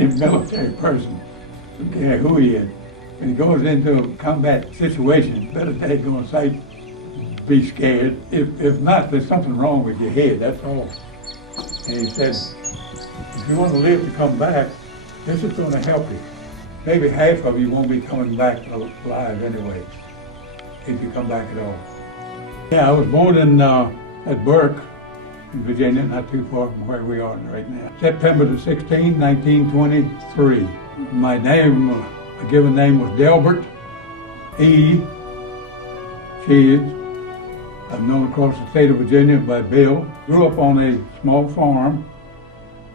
any military person, don't care who he is, when he goes into a combat situation, better daggone sight be scared. If not, there's something wrong with your head, that's all. And he said, if you want to live to come back, this is going to help you. Maybe half of you won't be coming back alive anyway, if you come back at all. Yeah, I was born in at Burke, in Virginia, not too far from where we are right now. September the 16th, 1923. My name, my given name was Delbert E. Sheads. I'm known across the state of Virginia by Bill. Grew up on a small farm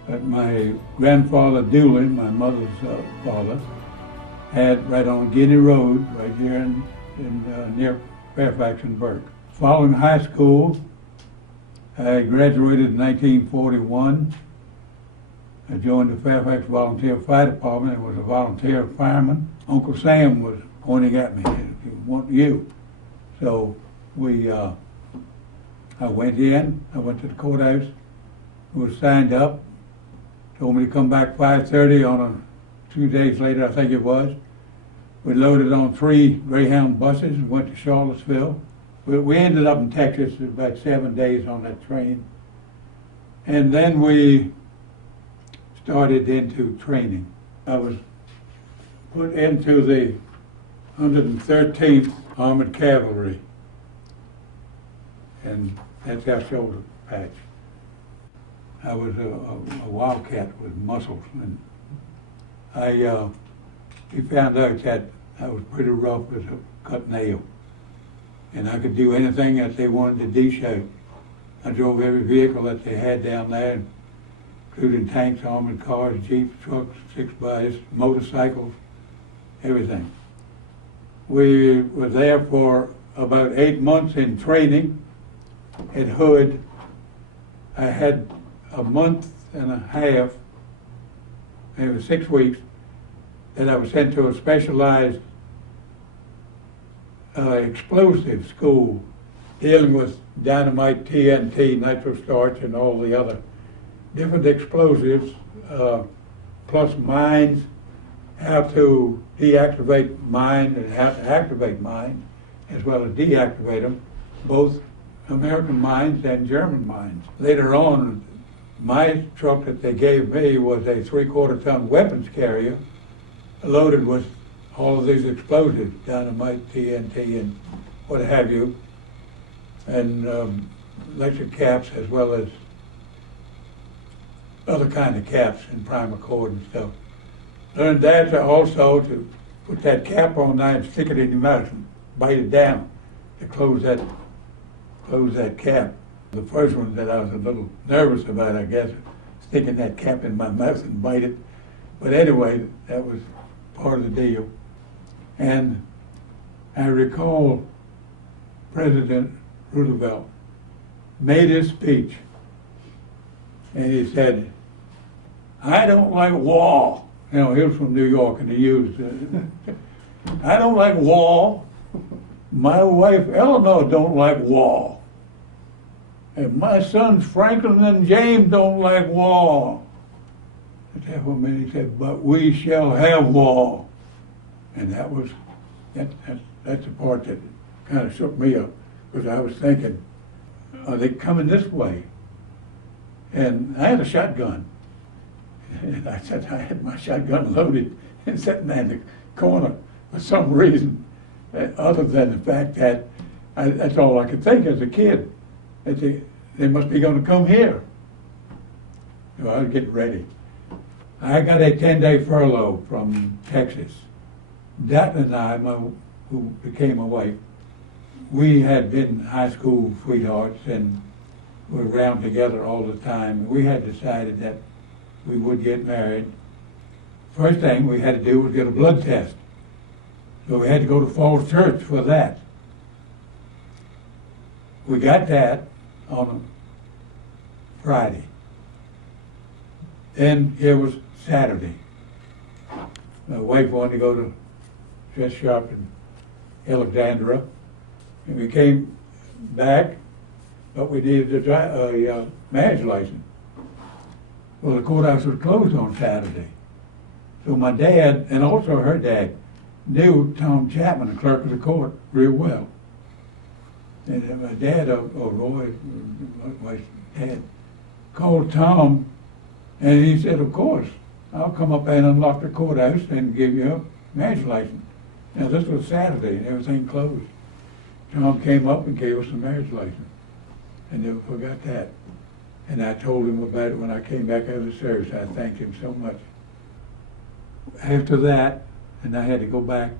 that my grandfather Dooley, my mother's father, had right on Guinea Road, right here near Fairfax and Burke. Following high school, I graduated in 1941. I joined the Fairfax Volunteer Fire Department and was a volunteer fireman. Uncle Sam was pointing at me, if you want you. So I went in, I went to the courthouse, was signed up, told me to come back 5:30 on 2 days later, I think it was. We loaded on 3 Greyhound buses and went to Charlottesville. We ended up in Texas about 7 days on that train. And then we started into training. I was put into the 113th Armored Cavalry, and that's our shoulder patch. I was a wildcat with muscles, and he found out that I was pretty rough as a cut nail, and I could do anything that they wanted to dish out. I drove every vehicle that they had down there, including tanks, armored cars, jeeps, trucks, 6x, motorcycles, everything. We were there for about 8 months in training at Hood. I had a month and a half, maybe 6 weeks, that I was sent to a specialized explosive school dealing with dynamite, TNT, nitrostarch, and all the other different explosives, plus mines, how to deactivate mines and how to activate mines, as well as deactivate them, both American mines and German mines. Later on, my truck that they gave me was a 3/4 ton weapons carrier loaded with all of these explosives, dynamite, TNT, and what have you, and electric caps, as well as other kind of caps and primer cord and stuff. Learned that also to put that cap on there and stick it in your mouth and bite it down to close that cap. The first one that I was a little nervous about, I guess, sticking that cap in my mouth and bite it. But anyway, that was part of the deal. And I recall President Roosevelt made his speech, and he said, "I don't like war." You know, he was from New York, and he used, "I don't like war. My wife Eleanor don't like war. And my sons Franklin and James don't like war." At that moment he said, "But we shall have war." And that's the part that kind of shook me up, because I was thinking, are they coming this way? And I had a shotgun. And I said, I had my shotgun loaded and sitting there in the corner for some reason, other than the fact that that's all I could think as a kid, that they must be going to come here. So I was getting ready. I got a 10-day furlough from Texas. Dot and I, who became my wife, we had been high school sweethearts and were around together all the time. We had decided that we would get married. First thing we had to do was get a blood test. So we had to go to Falls Church for that. We got that on a Friday. Then it was Saturday. My wife wanted to go to dress shop in Alexandria, and we came back, but we needed a marriage license. Well, the courthouse was closed on Saturday, So my dad, and also her dad, knew Tom Chapman, the clerk of the court, real well. And my dad, Roy, my dad, called Tom, and he said, of course, I'll come up and unlock the courthouse and give you a marriage license. Now, this was Saturday, and everything closed. Tom came up and gave us a marriage license. I never forgot that. And I told him about it when I came back out of the service. I thanked him so much. After that, and I had to go back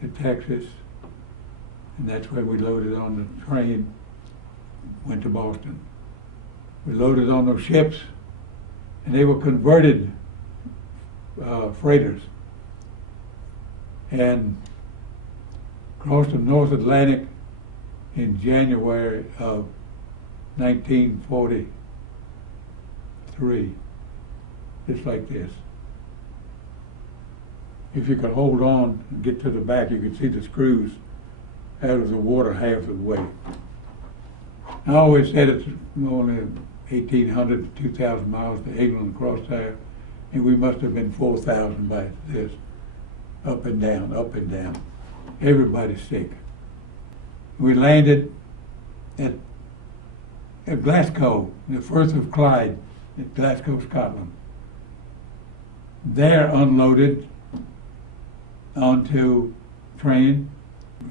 to Texas, and that's where we loaded on the train, went to Boston. We loaded on those ships, and they were converted freighters. And crossed the North Atlantic in January of 1943, just like this. If you could hold on and get to the back, you could see the screws out of the water half of the way. I always said it's only 1,800 to 2,000 miles to England across there, and we must have been 4,000 by this, up and down, up and down. Everybody's sick. We landed at Glasgow, the Firth of Clyde, at Glasgow, Scotland. There unloaded onto train.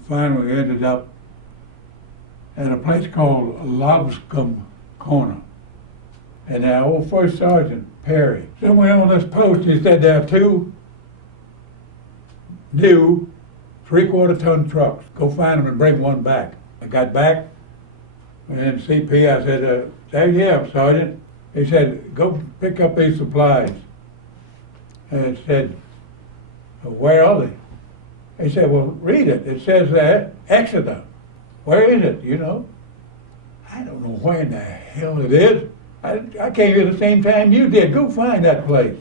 Finally ended up at a place called Lobscombe Corner. And our old First Sergeant, Perry, somewhere on this post, he said there are two new 3/4-ton trucks. Go find them and bring one back. I got back, and CP, I said, there you are, Sergeant. He said, go pick up these supplies. And I said, where are they? He said, well, read it. It says there, Exeter. Where is it, you know? I don't know where in the hell it is. I came here the same time you did. Go find that place.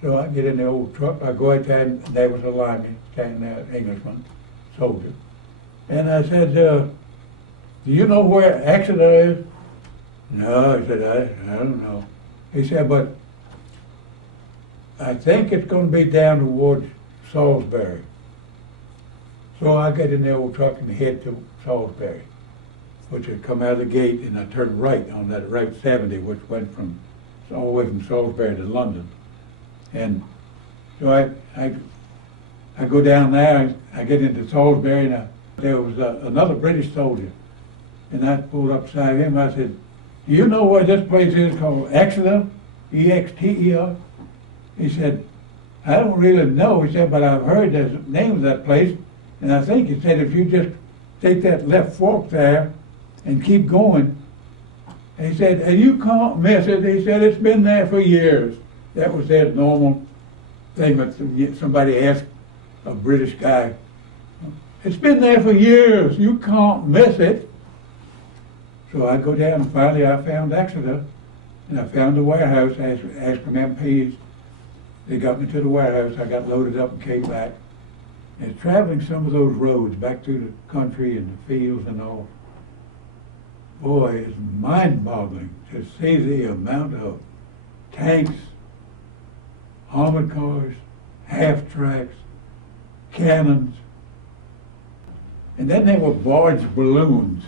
So I get in the old truck. I go out there, and there was a lineman standing there, an Englishman, soldier. And I said, do you know where Exeter is? No, I said, I don't know. He said, but I think it's going to be down towards Salisbury. So I get in the old truck and head to Salisbury, which had come out of the gate, and I turned right on that Route 70, which went from all the way from Salisbury to London. And so I go down there, I get into Salisbury, and there was another British soldier. And I pulled up beside him, I said, do you know where this place is called Exeter? E-X-T-E-R? He said, I don't really know. He said, but I've heard the name of that place. And I think he said, if you just take that left fork there and keep going. And he said, and you can't miss it. He said, it's been there for years. That was their normal thing when somebody asked a British guy, it's been there for years. You can't miss it. So I go down, and finally I found Exeter, and I found the warehouse, asked them MPs. They got me to the warehouse. I got loaded up and came back. And traveling some of those roads back through the country and the fields and all, boy, it's mind-boggling to see the amount of tanks, armored cars, half-tracks, cannons, and then there were barge balloons.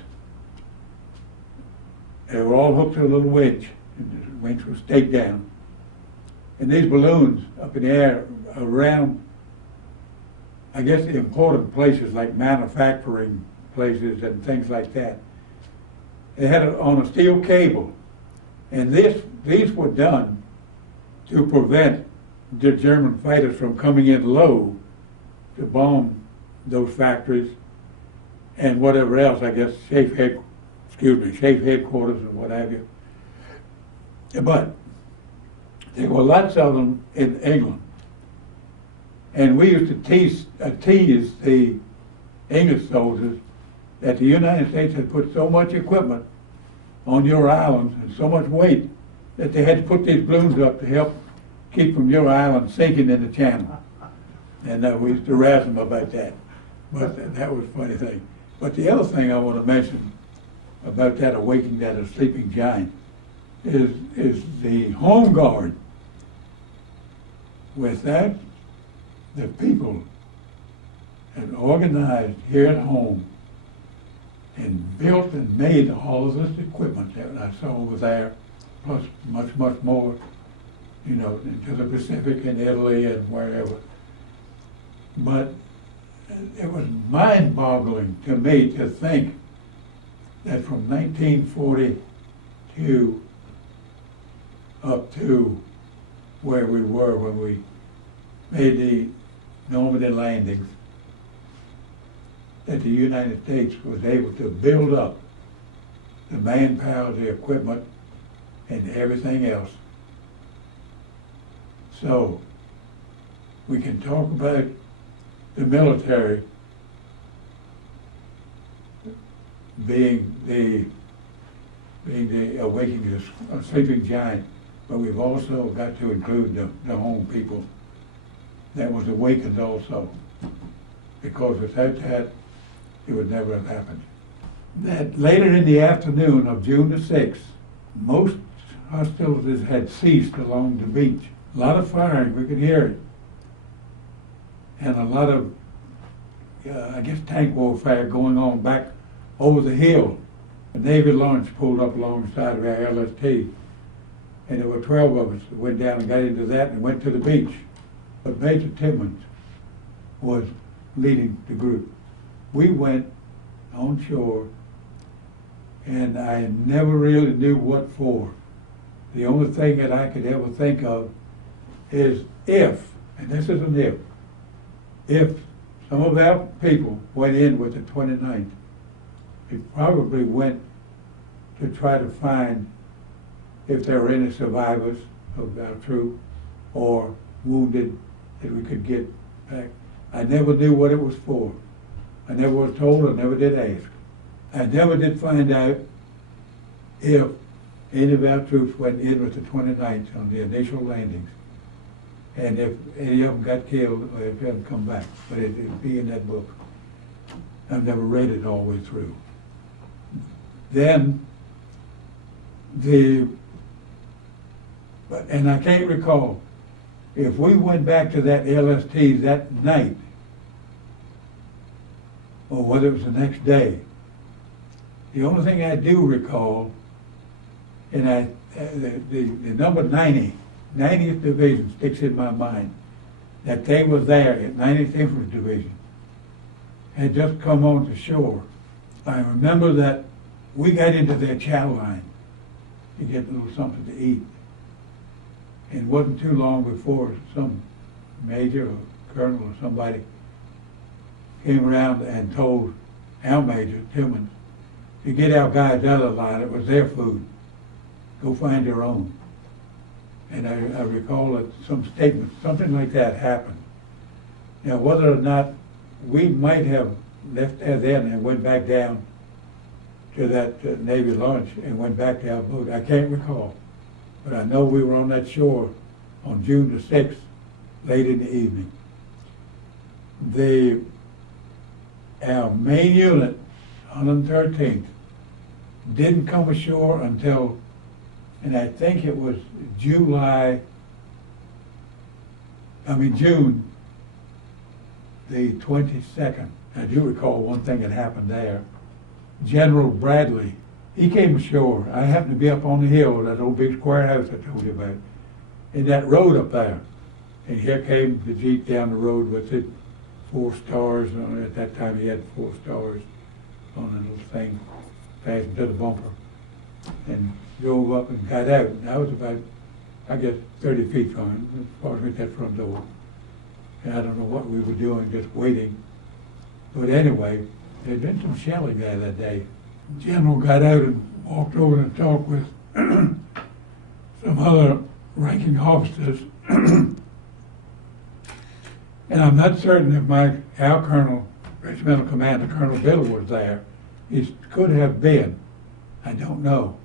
They were all hooked to a little winch, and the winch was staked down. And these balloons up in the air around, I guess, the important places like manufacturing places and things like that. They had it on a steel cable, and these were done to prevent the German fighters from coming in low to bomb those factories and whatever else, I guess, safe headquarters or what have you. But there were lots of them in England. And we used to tease the English soldiers that the United States had put so much equipment on your islands and so much weight that they had to put these balloons up to help keep from your island sinking in the channel. And we used to razz them about that. But that was a funny thing. But the other thing I want to mention about that awakening that a sleeping giant is the Home Guard. with that, the people had organized here at home and built and made all of this equipment that I saw over there, plus much, much more, you know, into the Pacific and Italy and wherever. But it was mind-boggling to me to think that from 1942 up to where we were when we made the Normandy landings, that the United States was able to build up the manpower, the equipment, and everything else. So we can talk about the military being the awakening of a sleeping giant, but we've also got to include the home people that was awakened also, because without that, it would never have happened. That later in the afternoon of June the 6th, most hostilities had ceased along the beach. A lot of firing, we could hear it. And a lot of, I guess, tank warfare going on back over the hill. A Navy launch pulled up alongside of our LST, and there were 12 of us that went down and got into that and went to the beach. But Major Timmons was leading the group. We went on shore, and I never really knew what for. The only thing that I could ever think of is if, and this is an if some of our people went in with the 29th, we probably went to try to find if there were any survivors of our troop or wounded that we could get back. I never knew what it was for. I never was told, I never did ask. I never did find out if any of our troops went in with the 29th on the initial landings, and if any of them got killed or if they hadn't come back. But it'd be in that book. I've never read it all the way through. Then and I can't recall if we went back to that LST that night or whether it was the next day. The only thing I do recall, and the number 90th Division sticks in my mind, that they were there at 90th Infantry Division, had just come on to shore. I remember that we got into their chow line to get a little something to eat. And it wasn't too long before some major or colonel or somebody came around and told our major, Timmons, to get our guys out of the line. It was their food. Go find your own. And I recall that some statement, something like that happened. Now, whether or not we might have left there then and went back down to that Navy launch and went back to our boat, I can't recall. But I know we were on that shore on June the 6th, late in the evening. Our main unit, 113th, didn't come ashore until, and I think it was June the 22nd. I do recall one thing that happened there. General Bradley, he came ashore. I happened to be up on the hill, that old big square house I told you about, in that road up there. And here came the Jeep down the road with it, 4 stars on it. At that time he had 4 stars on a little thing fastened to the bumper, and drove up and got out. And I was about, I guess, 30 feet from it, as far as we that front door. And I don't know what we were doing, just waiting. But anyway, there'd been some shelling there that day. The general got out and walked over and talked with some other ranking officers. And I'm not certain if our colonel, regimental commander, Colonel Bill, was there. He could have been. I don't know.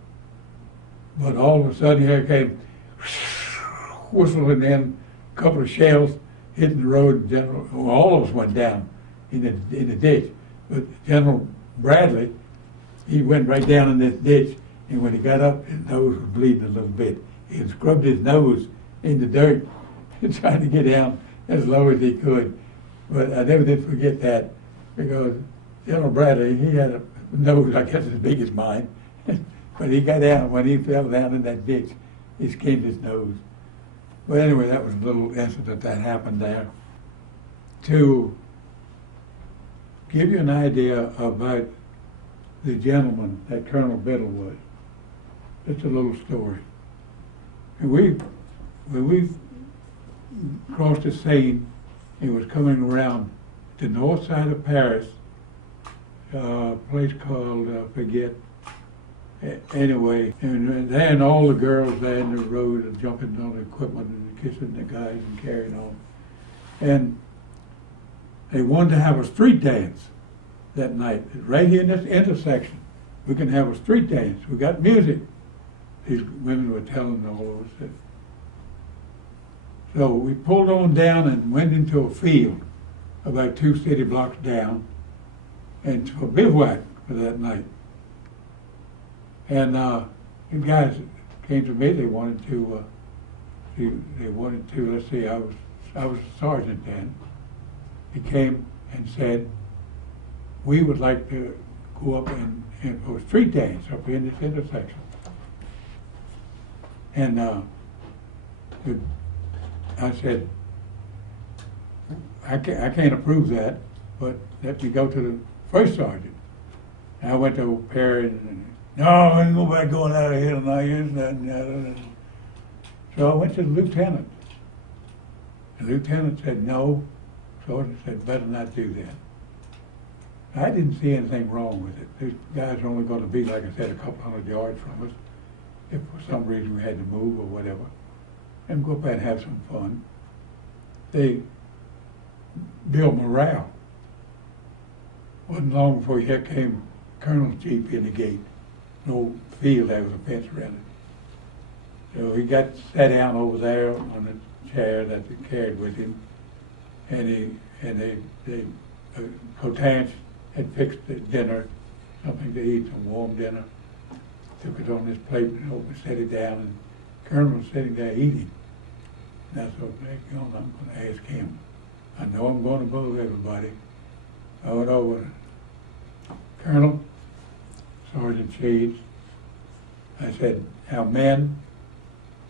But all of a sudden here came whistling in, a couple of shells hitting the road. All of us went down in the ditch. But General Bradley, he went right down in this ditch, and when he got up, his nose was bleeding a little bit. He had scrubbed his nose in the dirt, trying to get down as low as he could. But I never did forget that, because General Bradley, he had a nose, I guess, as big as mine. But he got down, when he fell down in that ditch, he skinned his nose. But anyway, that was a little incident that happened there. To give you an idea about the gentleman that Colonel Biddle was, just a little story. When we crossed the Seine, he was coming around the north side of Paris, a place called, forget. Anyway, and then all the girls there in the road and jumping on the equipment and kissing the guys and carrying on. And they wanted to have a street dance that night. Right here in this intersection, we can have a street dance. We got music. These women were telling all of us that. So we pulled on down and went into a field about 2 city blocks down, and to a bivouac for that night. And the guys came to me. They wanted to. Let's see. I was a sergeant then. He came and said, "We would like to go up and for a street dance up in this intersection." And I said, I can't approve that, but let me go to the first sergeant. And I went to Perry and, no, I ain't nobody going out of here tonight. So I went to the lieutenant. The lieutenant said, no. Sergeant said, better not do that. I didn't see anything wrong with it. These guys are only going to be, like I said, a couple hundred yards from us, if for some reason we had to move or whatever, and go up there and have some fun. They built morale. Wasn't long before here came Colonel's Jeep in the gate. An old field, there was a fence around it. So he got sat down over there on the chair that they carried with him, and Cotanche had fixed the dinner, something to eat, some warm dinner. Took it on this plate and set it down, and Colonel was sitting there eating. And I thought, I'm going to ask him. I know I'm going above everybody. I went over, Colonel, Sergeant Sheads. I said, our men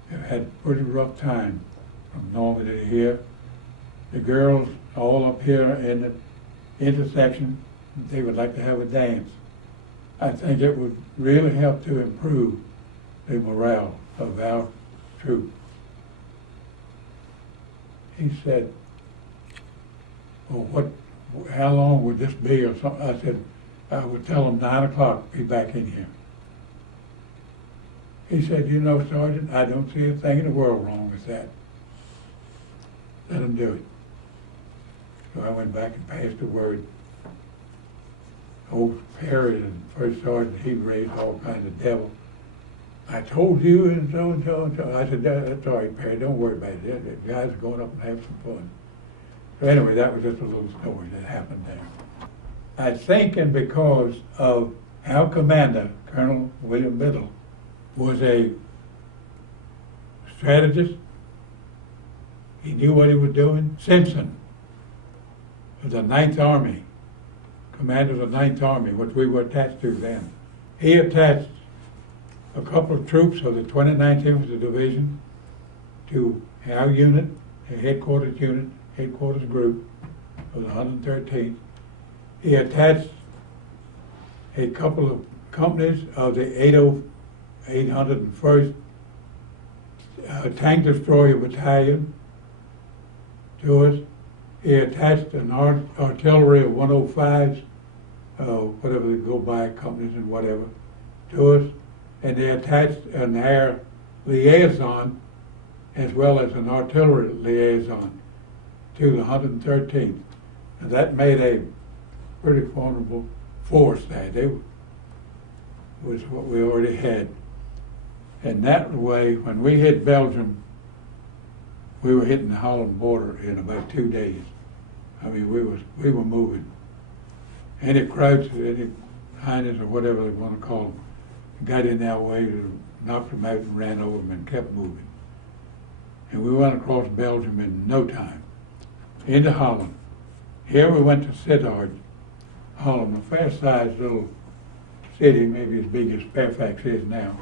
have had a pretty rough time from Normandy to here. The girls all up here in the intersection, they would like to have a dance. I think it would really help to improve the morale of our troops. He said, well, how long would this be or something? I said, I would tell them 9 o'clock, be back in here. He said, you know, Sergeant, I don't see a thing in the world wrong with that. Let them do it. So I went back and passed the word. Old Perry and First Sergeant, he raised all kinds of devil. I told you and so and so and so. I said, that's all right, Perry, don't worry about it. The guys are going up and have some fun. So anyway, that was just a little story that happened there. I think, and because of our commander, Colonel William Biddle, was a strategist. He knew what he was doing. Simpson of the 9th Army, commander of the 9th Army, which we were attached to then. He attached a couple of troops of the 29th Infantry Division to our unit, a headquarters group of the 113th. He attached a couple of companies of the 801st Tank Destroyer Battalion to us. He attached an artillery of 105s, whatever they go by, companies and whatever, to us. And they attached an air liaison as well as an artillery liaison to the 113th. And that made a pretty formidable force there. They was what we already had. And that way, when we hit Belgium, we were hitting the Holland border in about 2 days. I mean, we were moving. Any Krauts, any Heiners, or whatever they want to call them, got in our way, knocked them out and ran over them and kept moving. and we went across Belgium in no time, into Holland. Here we went to Sittard, Holland, a fair-sized little city, maybe as big as Fairfax is now.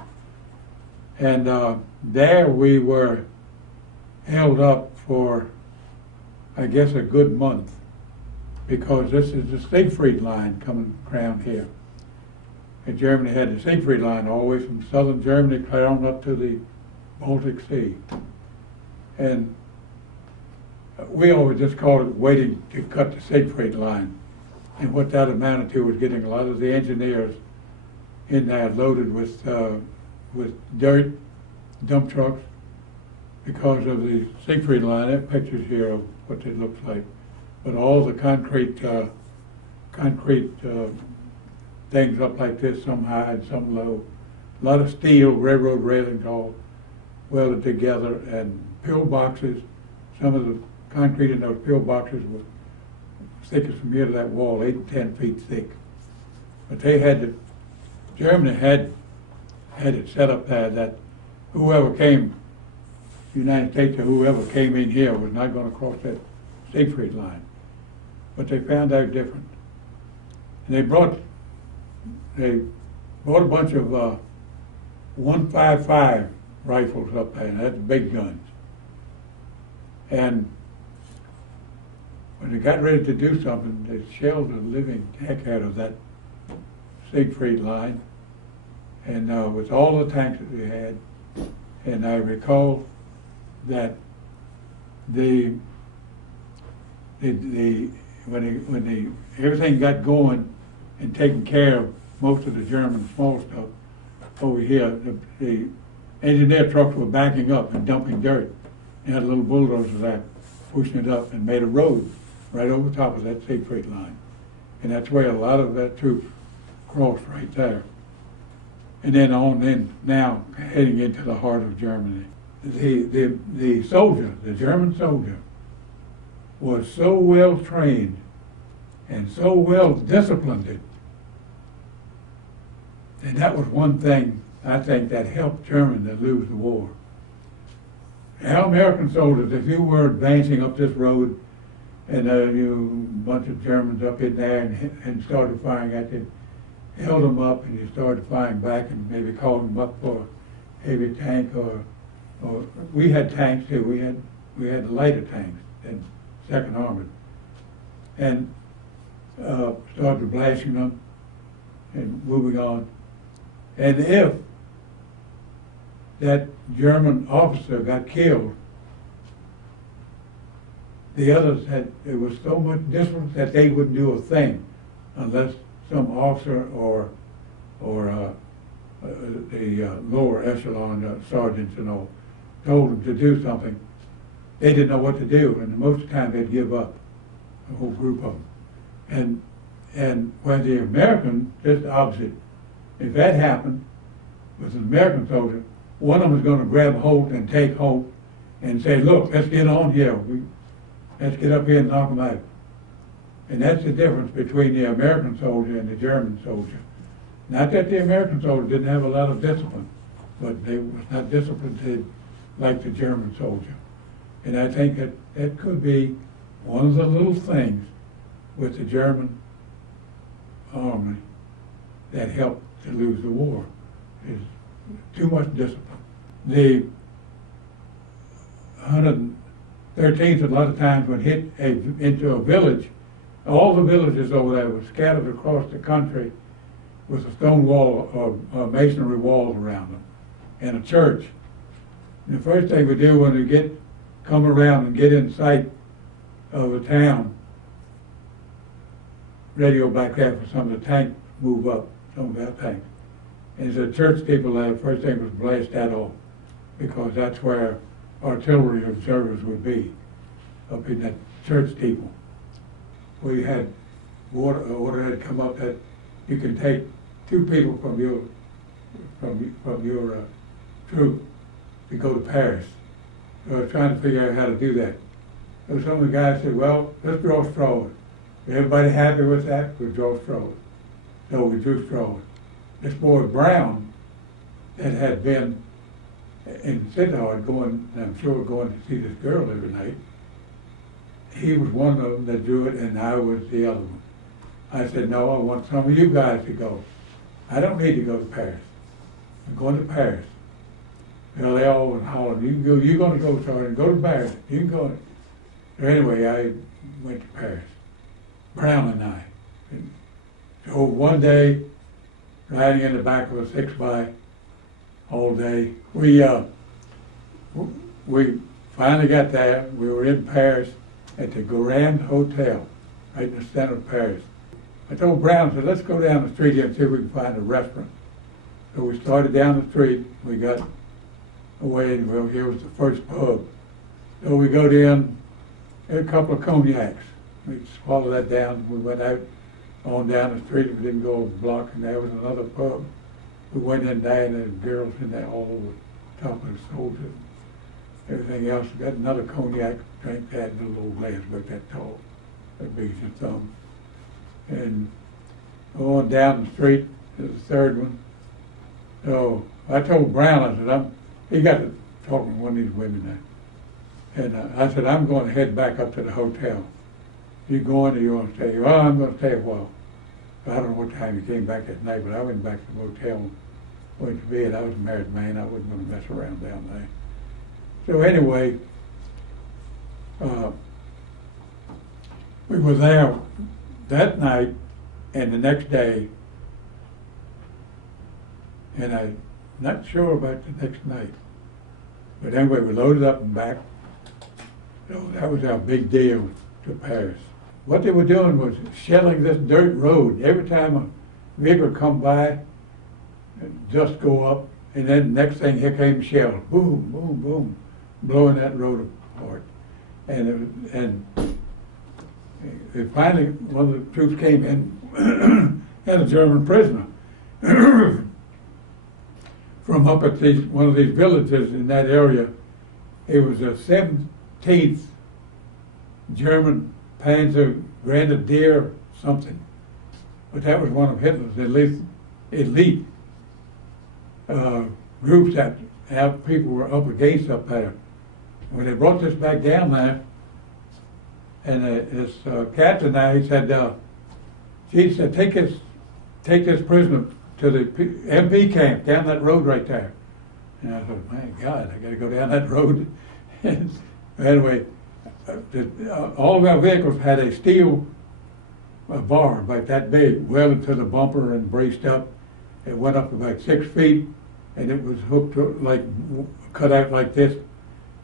And there we were held up for, I guess, a good month, because this is the Siegfried line coming around here. And Germany had the Siegfried line all the way from southern Germany clear on up to the Baltic Sea. And we always just called it waiting to cut the Siegfried line. And what that amounted to was getting a lot of the engineers in there loaded with dirt, dump trucks, because of the Siegfried line. I have pictures here of what it looks like. But all the concrete things up like this, some high and some low. A lot of steel, railroad railings all welded together, and pillboxes. Some of the concrete in those pillboxes was thick as from here to that wall, 8 to 10 feet thick. But they had to, Germany had it set up there that whoever came, United States or whoever came in here was not going to cross that Siegfried line. But they found out different. And they brought a bunch of 155 rifles up there, and that's big guns. And when they got ready to do something, they shelled the living heck out of that Siegfried line, and with all the tanks that they had. And I recall that when everything got going and taken care of, most of the German small stuff over here, the engineer trucks were backing up and dumping dirt. They had a little bulldozer there pushing it up and made a road right over top of that Siegfried line. And that's where a lot of that troops crossed right there. And then on in, now heading into the heart of Germany. The soldier, the German soldier, was so well trained and so well disciplined. And that was one thing I think that helped Germany to lose the war. Our American soldiers, if you were advancing up this road and you a bunch of Germans up in there and started firing at you, held them up, and you started firing back and maybe called them up for a heavy tank or we had tanks too. We had lighter tanks and Second Armored, and started blasting them and moving on. And if that German officer got killed, the others there was so much discipline that they wouldn't do a thing unless some officer or the lower echelon sergeants and all told them to do something. They didn't know what to do, and most of the time they'd give up, a whole group of them. And when the American, just the opposite. If that happened with an American soldier, one of them was going to grab Holt and take Holt and say, look, let's get on here. Let's get up here and knock them out. And that's the difference between the American soldier and the German soldier. Not that the American soldier didn't have a lot of discipline, but they was not disciplined like the German soldier. And I think that could be one of the little things with the German army that helped to lose the war, is too much discipline. The 113th, a lot of times, when hit into a village, all the villages over there were scattered across the country with a stone wall or masonry walls around them, and a church. And the first thing we do when we come around and get in sight of a town, radio back there for some of the tanks move up, some of our tanks. And the church people there, the first thing was blast that off, because that's where artillery observers would be, up in that church steeple. We had order had come up that you can take 2 people from your troop to go to Paris. So I was trying to figure out how to do that. So some of the guys said, well, let's draw straws. Everybody happy with that? We draw straws. So we drew straws. This boy Brown, that had been and said I was going, and I'm sure going to see this girl every night. He was one of them that drew it, and I was the other one. I said, no, I want some of you guys to go. I don't need to go to Paris. I'm going to Paris. Well, they all were hollering, you can go, you're going to go, Sergeant, go to Paris. You can go. So anyway, I went to Paris, Brown and I. And so one day, riding in the back of a 6x all day, we finally got there. We were in Paris at the Grand Hotel, right in the center of Paris. I told Brown, I said, let's go down the street here and see if we can find a restaurant. So we started down the street. We got away, and well, here was the first pub. So we go down, had a couple of cognacs. We swallowed that down. We went out on down the street. We didn't go a block, and there was another pub. We went in there, and there was girls in there all over, top of the soldiers, everything else. We got another cognac, drank that in a little glass about that tall, that big as your thumb. And going down the street, there's the third one. So I told Brown, I said, he got to talking to one of these women there. And I said, I'm going to head back up to the hotel. You going or you want to stay? Well, I'm going to stay a while. So I don't know what time he came back that night, but I went back to the hotel, went to bed. I was a married man. I wasn't going to mess around down there. So anyway, we were there that night and the next day, and I'm not sure about the next night. But anyway, we loaded up and back. So that was our big deal to Paris. What they were doing was shelling this dirt road. Every time a vehicle come by, dust go up, and then next thing, here came shells. Boom, boom, boom, blowing that road apart. And finally, one of the troops came in, had a German prisoner from up at one of these villages in that area. It was a 17th German Panzer Grenadier something, but that was one of Hitler's elite groups that people were up against up there. When they brought this back down there, and this captain there, he said, she said, take this prisoner to the MP camp down that road right there. And I thought, my God, I got to go down that road. Anyway, all of our vehicles had a steel bar about that big, welded to the bumper and braced up. It went up about 6 feet, and it was hooked to, like, cut out like this,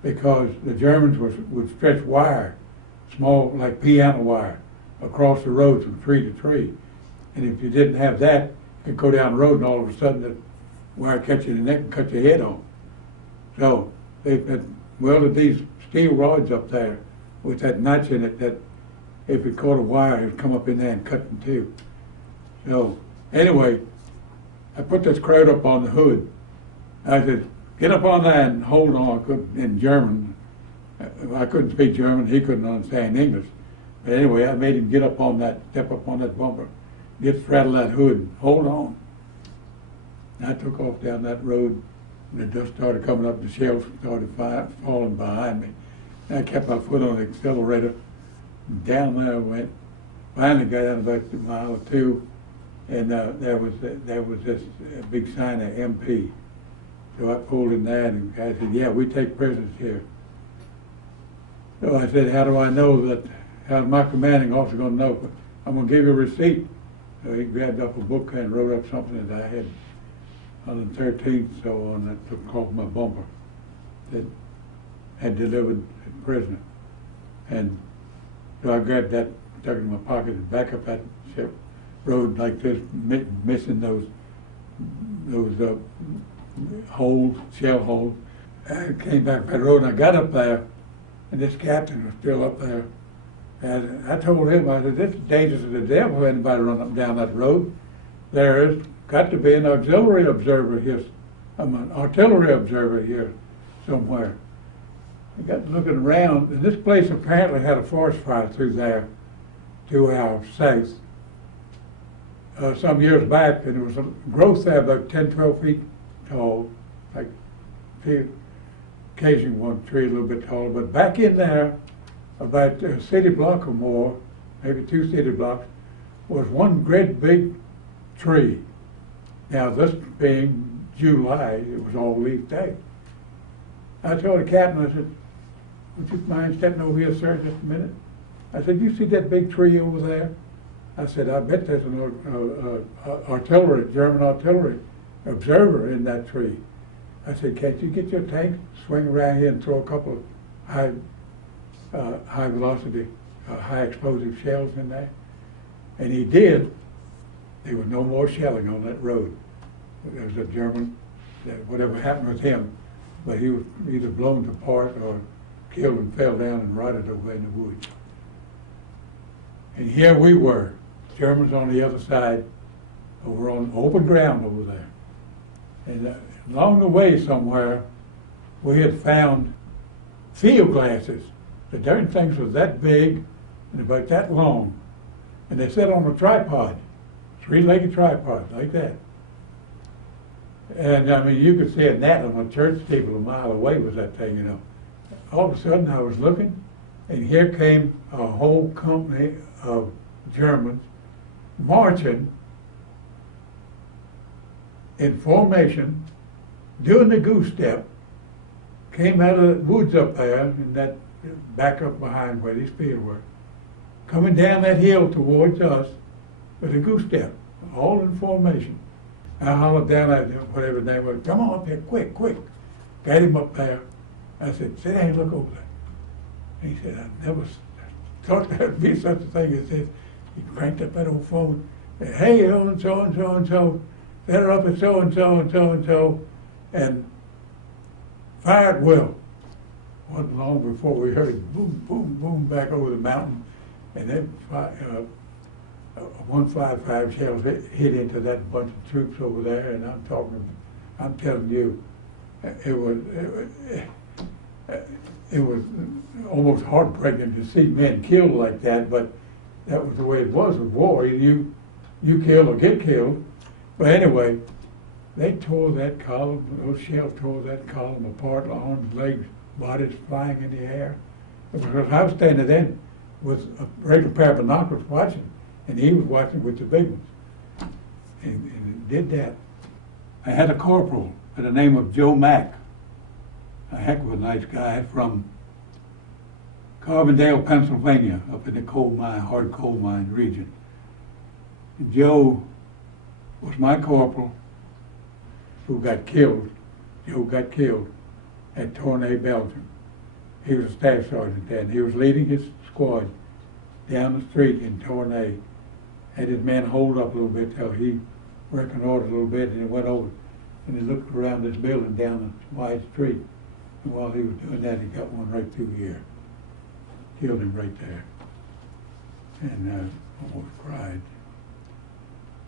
because the Germans would stretch wire, small, like piano wire, across the road from tree to tree. And if you didn't have that, you could go down the road and all of a sudden the wire catch you in the neck and cut your head off. So they had welded these steel rods up there with that notch in it that if it caught a wire, it would come up in there and cut in two. So anyway, I put this crowd up on the hood. I said, get up on that and hold on, in German. I couldn't speak German, he couldn't understand English. But anyway, I made him get up on that, step up on that bumper, get straddle that hood, hold on. And I took off down that road, and the dust started coming up, the shells started falling behind me. And I kept my foot on the accelerator, and down there I went. Finally got down about a mile or two, and there was this big sign of MP. So I pulled in there, and the guy said, yeah, we take prisoners here. So I said, how do I know that, how's my commanding officer going to know? I'm going to give you a receipt. So he grabbed up a book and wrote up something that I had on the 13th, so on, that took off my bumper, that had delivered a prisoner. And so I grabbed that, stuck it in my pocket, and back up that ship road like this, missing those holes, shell holes. I came back that road, and I got up there, and this captain was still up there. And I told him, I said, this is dangerous as the devil for anybody running up and down that road. There has got to be an auxiliary observer here, an artillery observer here somewhere. I got looking around, and this place apparently had a forest fire through there to our south some years back, and there was a growth there about 10, 12 feet tall, like occasionally one tree a little bit taller, but back in there, about a city block or more, maybe 2 city blocks, was one great big tree. Now, this being July, it was all leaf day. I told the captain, I said, would you mind stepping over here, sir, just a minute? I said, you see that big tree over there? I said, I bet there's an German artillery observer in that tree. I said, can't you get your tank, swing around here and throw a couple of high velocity, high explosive shells in there? And he did. There was no more shelling on that road. There was a German, whatever happened with him, but he was either blown apart or killed and fell down and rotted away in the woods. And here we were, Germans on the other side, over on open ground over there. And along the way somewhere, we had found field glasses. The darn things were that big and about that long. And they sat on a tripod, 3-legged tripod, like that. And I mean, you could see a gnat on a church steeple a mile away was that thing, you know. All of a sudden I was looking, and here came a whole company of Germans marching in formation, doing the goose step, came out of the woods up there, and that back up behind where these fields were, coming down that hill towards us with a goose step, all in formation. I hollered down at whatever his name was, come on up here, quick, quick. Got him up there. I said, sit down and look over there. And he said, I never thought there'd be such a thing as this. He cranked up that old phone, said, hey, so and so and so and so, set her up at so and so and so and so, and fired Will. Wasn't long before we heard boom, boom, boom back over the mountain, and then 155 shells hit into that bunch of troops over there, and I'm telling you, it was almost heartbreaking to see men killed like that, but that was the way it was with war. You kill or get killed. But anyway, they tore that column, those shells tore that column apart, arms, legs, bodies flying in the air. Because I was standing then with a regular pair of binoculars watching, and he was watching with the big ones. And did that. I had a corporal by the name of Joe Mack, a heck of a nice guy from Carbondale, Pennsylvania, up in the coal mine, hard coal mine region. And Joe was my corporal who got killed. Joe got killed at Tournai, Belgium. He was a staff sergeant then. He was leading his squad down the street in Tournai. Had his men hold up a little bit till he reconnoitered a little bit, and he went over and he looked around this building down the wide street. And while he was doing that, he got one right through here. Killed him right there. And almost cried.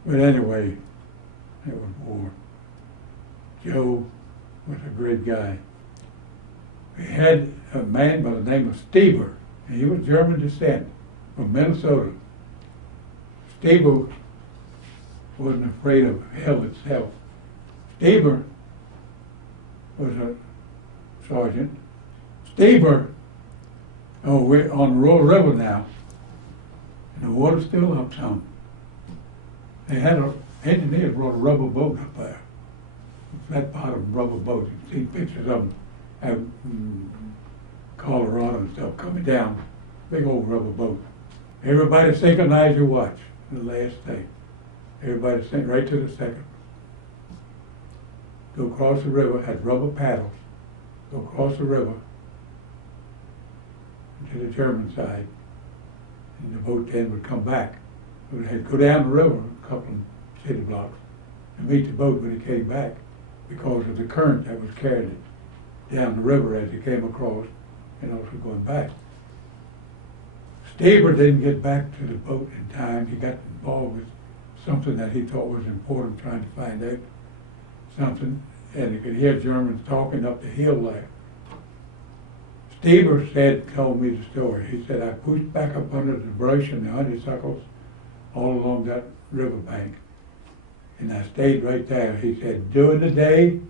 But anyway, it was war. Joe was a great guy. We had a man by the name of Steber, and he was German descent from Minnesota. Steber wasn't afraid of hell itself. Steber was a sergeant. Steber, we're on the Royal River now, and the water's still up some. They had engineers brought a rubber boat up there, a flat bottom rubber boat. You can see pictures of them out in Colorado and stuff coming down, big old rubber boat. Everybody synchronize your watch, the last thing. Everybody sync right to the second. Go across the river, had rubber paddles, go across the river to the German side, and the boat then would come back. We had to go down the river a couple of city blocks to meet the boat when it came back because of the current that was carrying it down the river as it came across and also going back. Steber didn't get back to the boat in time. He got involved with something that he thought was important, trying to find out something, and he could hear Germans talking up the hill there. Steber told me the story. He said, I pushed back up under the brush and the honeysuckles all along that riverbank, and I stayed right there. He said, during the day,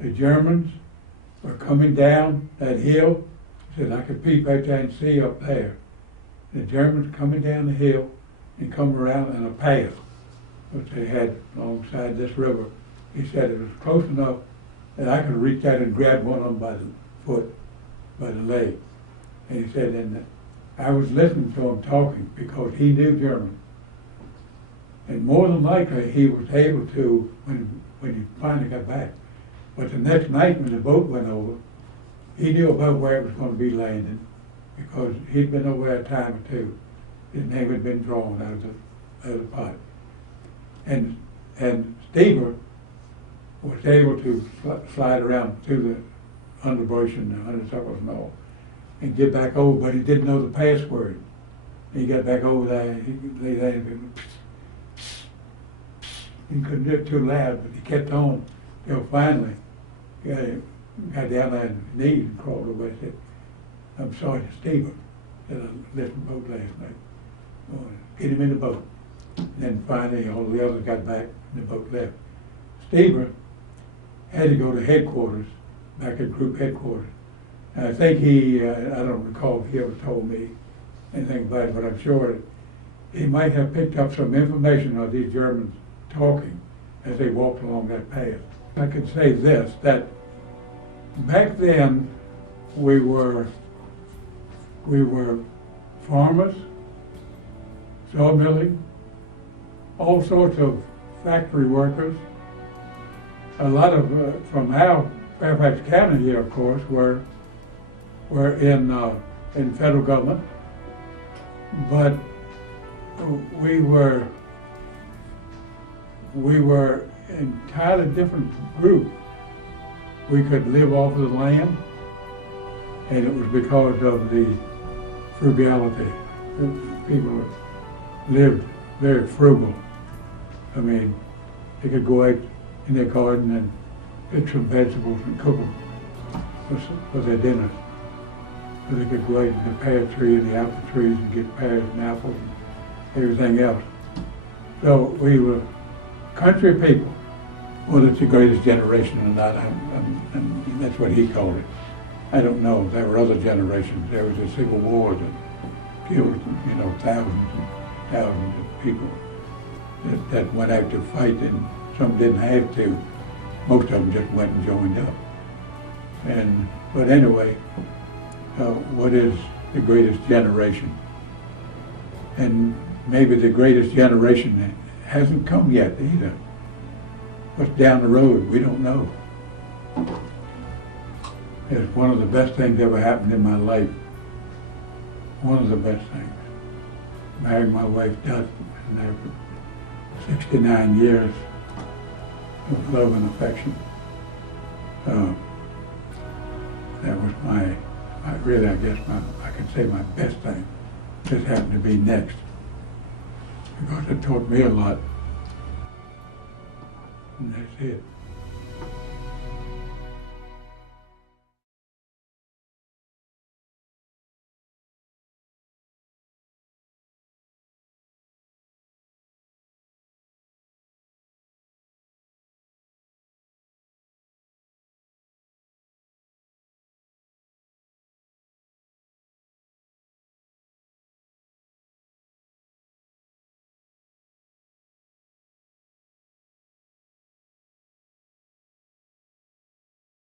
the Germans were coming down that hill. He said, I could peep out there and see up there. The Germans coming down the hill and come around in a path, which they had alongside this river. He said it was close enough that I could reach out and grab one of them by the foot, by the leg. And he said, and I was listening to him talking because he knew German. And more than likely, he was able to when he finally got back. But the next night when the boat went over, he knew about where it was going to be landing because he'd been over there a time or two. His name had been drawn out of the pot. And Stever was able to slide around through the underbrush and the honeysuckles and all and get back over, but he didn't know the password. He got back over there, he lay there and he couldn't do it too loud, but he kept on till finally he got down there on his knees and crawled away and said, I'm sorry, Stever, that I left the boat last night. Oh, get him in the boat. And then finally all the others got back and the boat left. Stever had to go to headquarters, back at group headquarters. And I think I don't recall if he ever told me anything about it, but I'm sure he might have picked up some information of these Germans talking as they walked along that path. I could say this, that back then we were farmers, sawmilling, all sorts of factory workers. A lot of, from our Fairfax County here, of course, were in federal government, but we were an entirely different group. We could live off of the land, and it was because of the frugality. People lived very frugal. I mean, they could go out in their garden and pick some vegetables and cook them for their dinners. So they could go out in the pear tree and the apple trees and get pears and apples and everything else. So we were country people. Whether it's the greatest generation or not, and that's what he called it. I don't know. There were other generations. There was a civil war that killed, thousands and thousands of people that went out to fight, and some didn't have to. Most of them just went and joined up. But anyway, what is the greatest generation? And maybe the greatest generation hasn't come yet either. What's down the road, we don't know. It's one of the best things ever happened in my life. One of the best things. Married my wife, Dot, and there for 69 years of love and affection. That was really, I guess, I could say my best thing. This happened to be next. Because it taught me a lot. And that's it.